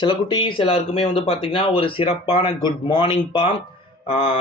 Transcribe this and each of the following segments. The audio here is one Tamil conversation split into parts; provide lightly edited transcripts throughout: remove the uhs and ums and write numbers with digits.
சில குட்டீஸ் எல்லாருக்குமே வந்து பார்த்தீங்கன்னா ஒரு சிறப்பான குட் மார்னிங்ப்பா.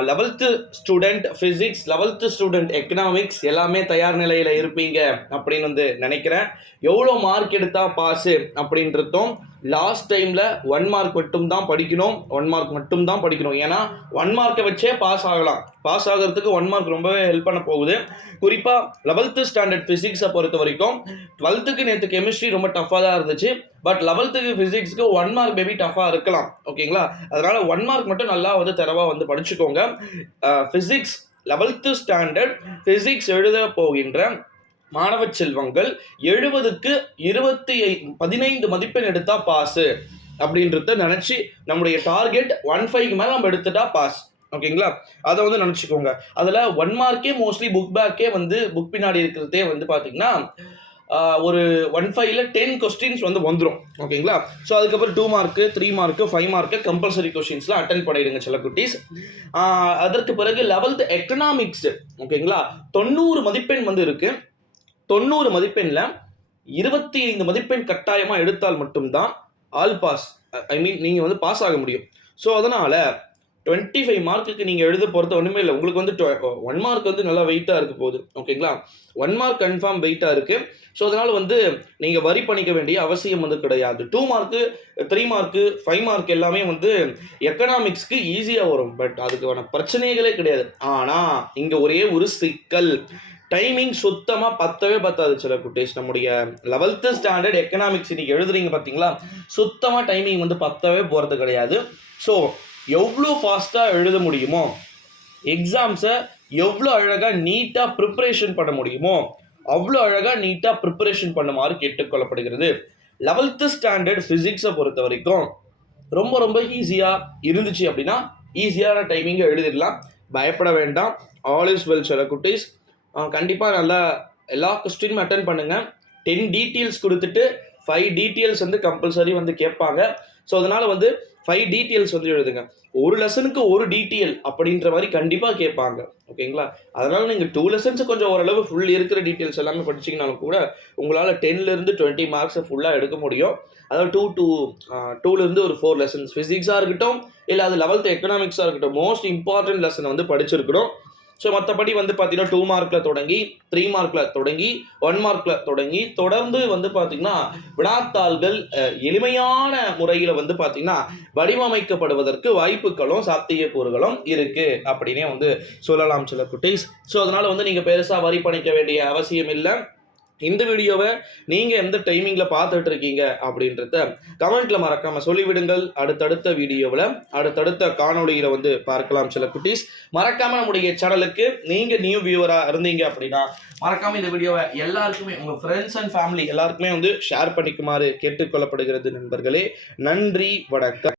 11th student physics, 11th student economics எல்லாமே தயார் நிலையில் இருப்பீங்க அப்படின்னு வந்து நினைக்கிறேன். எவ்வளோ மார்க் எடுத்தால் பாஸு அப்படின்றதும் லாஸ்ட் டைமில் 1 மார்க் மட்டும் தான் படிக்கணும், 1 மார்க் மட்டும் தான் படிக்கணும். ஏன்னா 1 மார்க்கை வச்சே பாஸ் ஆகலாம். பாஸ் ஆகிறதுக்கு 1 மார்க் ரொம்பவே ஹெல்ப் பண்ண போகுது. குறிப்பாக 11th ஸ்டாண்டர்ட் ஃபிசிக்ஸை பொறுத்த வரைக்கும் 12th நேற்று கெமிஸ்ட்ரி ரொம்ப டஃப்பாக தான் இருந்துச்சு. பட் 11th ஃபிசிக்ஸ்க்கு 1 மார்க் மேபி டஃப்பாக இருக்கலாம். ஓகேங்களா? அதனால் 1 மார்க் மட்டும் நல்லா வந்து தரவாக வந்து படிச்சுக்கோங்க. ஃபிசிக்ஸ் 11th ஸ்டாண்டர்ட் ஃபிசிக்ஸ் எழுத போகின்ற மாணவ செல்வங்கள் 70க்கு 15 மதிப்பெண் எடுத்தா பாஸு அப்படின்றத நினச்சி நம்முடைய டார்கெட் 15க்கு மேலே நம்ம எடுத்துட்டா பாஸ். ஓகேங்களா? அதை வந்து நினச்சிக்கோங்க. அதில் 1 மார்க்கே மோஸ்ட்லி புக் பேக்கே வந்து புக் பின்னாடி இருக்கிறதே வந்து பார்த்தீங்கன்னா ஒரு 15ல் 10 கொஸ்டின்ஸ் வந்து வந்துடும். ஓகேங்களா? ஸோ அதுக்கப்புறம் 2 மார்க்கு 3 மார்க்கு 5 மார்க்கு கம்பல்சரி கொஸ்டின்ஸ்லாம் அட்டன் பண்ணிடுங்க சில குட்டீஸ். அதற்கு பிறகு 11th எக்கனாமிக்ஸ் ஓகேங்களா 90 மதிப்பெண் வந்து இருக்குது. 90 மதிப்பெண்ணில் 25 மதிப்பெண் கட்டாயமாக எடுத்தால் மட்டும்தான் ஆல் பாஸ். ஐ மீன் நீங்கள் வந்து பாஸ் ஆக முடியும். ஸோ அதனால் 25 மார்க்குக்கு நீங்கள் எழுத போகிறது ஒன்றுமே இல்லை. உங்களுக்கு வந்து 1 மார்க் வந்து நல்லா வெயிட்டாக இருக்க போகுது. ஓகேங்களா? 1 மார்க் கன்ஃபார்ம் வெயிட்டாக இருக்குது. ஸோ அதனால் வந்து நீங்கள் வரி பண்ணிக்க வேண்டிய அவசியம் வந்து கிடையாது. 2 மார்க்கு 3 மார்க்கு 5 மார்க் எல்லாமே வந்து எக்கனாமிக்ஸ்க்கு ஈஸியாக வரும். பட் அதுக்கான பிரச்சனைகளே கிடையாது. ஆனால் இங்கே ஒரே ஒரு சிக்கல், டைமிங் சுத்தமாக பத்தாது சில குட்டீஸ். நம்முடைய 11th ஸ்டாண்டர்ட் எக்கனாமிக்ஸ் இன்னைக்கு எழுதுறீங்க பார்த்தீங்களா, சுத்தமாக டைமிங் வந்து போகிறது கிடையாது. ஸோ எவ்வளோ ஃபாஸ்ட்டாக எழுத முடியுமோ, எக்ஸாம்ஸை எவ்வளோ அழகாக நீட்டாக ப்ரிப்பரேஷன் பண்ண முடியுமோ அவ்வளோ அழகாக நீட்டாக ப்ரிப்பரேஷன் பண்ணுமாறு கேட்டுக்கொள்ளப்படுகிறது. 11th ஸ்டாண்டர்ட் ஃபிசிக்ஸை பொறுத்த வரைக்கும் ரொம்ப ரொம்ப ஈஸியாக இருந்துச்சு அப்படின்னா ஈஸியான டைமிங்கை எழுதிடலாம். பயப்பட வேண்டாம். ஆல் இஸ் வெல் சில குட்டீஸ். கண்டிப்பாக நல்லா எல்லா கொஸ்டினும் அட்டன் பண்ணுங்கள். 10 டீட்டெயில்ஸ் கொடுத்துட்டு 5 டீட்டெயில்ஸ் வந்து கம்பல்சரி வந்து கேட்பாங்க. ஸோ அதனால் வந்து 5 டீட்டெயில்ஸ் வந்து எழுதுங்க. ஒரு லெசனுக்கு ஒரு டீட்டெயில் அப்படின்ற மாதிரி கண்டிப்பாக கேட்பாங்க. ஓகேங்களா? அதனால் நீங்கள் 2 லெசன்ஸை கொஞ்சம் ஓரளவு ஃபுல் இருக்கிற டீட்டெயில்ஸ் எல்லாமே படிச்சிங்கனாலும் கூட உங்களால் 10லேருந்து 20 மார்க்ஸை ஃபுல்லாக எடுக்க முடியும். அதாவது 2லேருந்து ஒரு 4 லெசன்ஸ் ஃபிசிக்ஸாக இருக்கட்டும், இல்லை அது 11th எக்கனாமிக்ஸாக இருக்கட்டும், மோஸ்ட் இம்பார்ட்டன்ட் லெசனை வந்து படிச்சிருக்கணும். ஸோ மற்றபடி வந்து பார்த்தீங்கன்னா 2 மார்க்கில் தொடங்கி 3 மார்க்கில் தொடங்கி 1 மார்க்கில் தொடங்கி தொடர்ந்து வந்து பார்த்தீங்கன்னா வினாத்தாள்கள் எளிமையான முறையில் வந்து பார்த்தீங்கன்னா வடிவமைக்கப்படுவதற்கு வாய்ப்புகளும் சாத்தியக்கூறுகளும் இருக்குது அப்படின்னே வந்து சொல்லலாம் சில குட்டீஸ். ஸோ அதனால் வந்து நீங்கள் பெருசாக வரி பண்ணிக்க வேண்டிய அவசியம் இல்லை. இந்த வீடியோவை நீங்கள் எந்த டைமிங்கில் பார்த்துட்டு இருக்கீங்க அப்படின்றத கமெண்ட்டில் மறக்காமல் சொல்லிவிடுங்கள். அடுத்தடுத்த வீடியோவில் அடுத்தடுத்த காணொலியில் வந்து பார்க்கலாம் சில குட்டீஸ். மறக்காமல் நம்முடைய சேனலுக்கு நீங்கள் நியூ வியூவராக இருந்தீங்க அப்படின்னா மறக்காமல் இந்த வீடியோவை எல்லாருக்குமே உங்கள் ஃப்ரெண்ட்ஸ் அண்ட் ஃபேமிலி எல்லாருக்குமே வந்து ஷேர் பண்ணிக்குமாறு கேட்டுக்கொள்ளப்படுகிறது நண்பர்களே. நன்றி, வணக்கம்.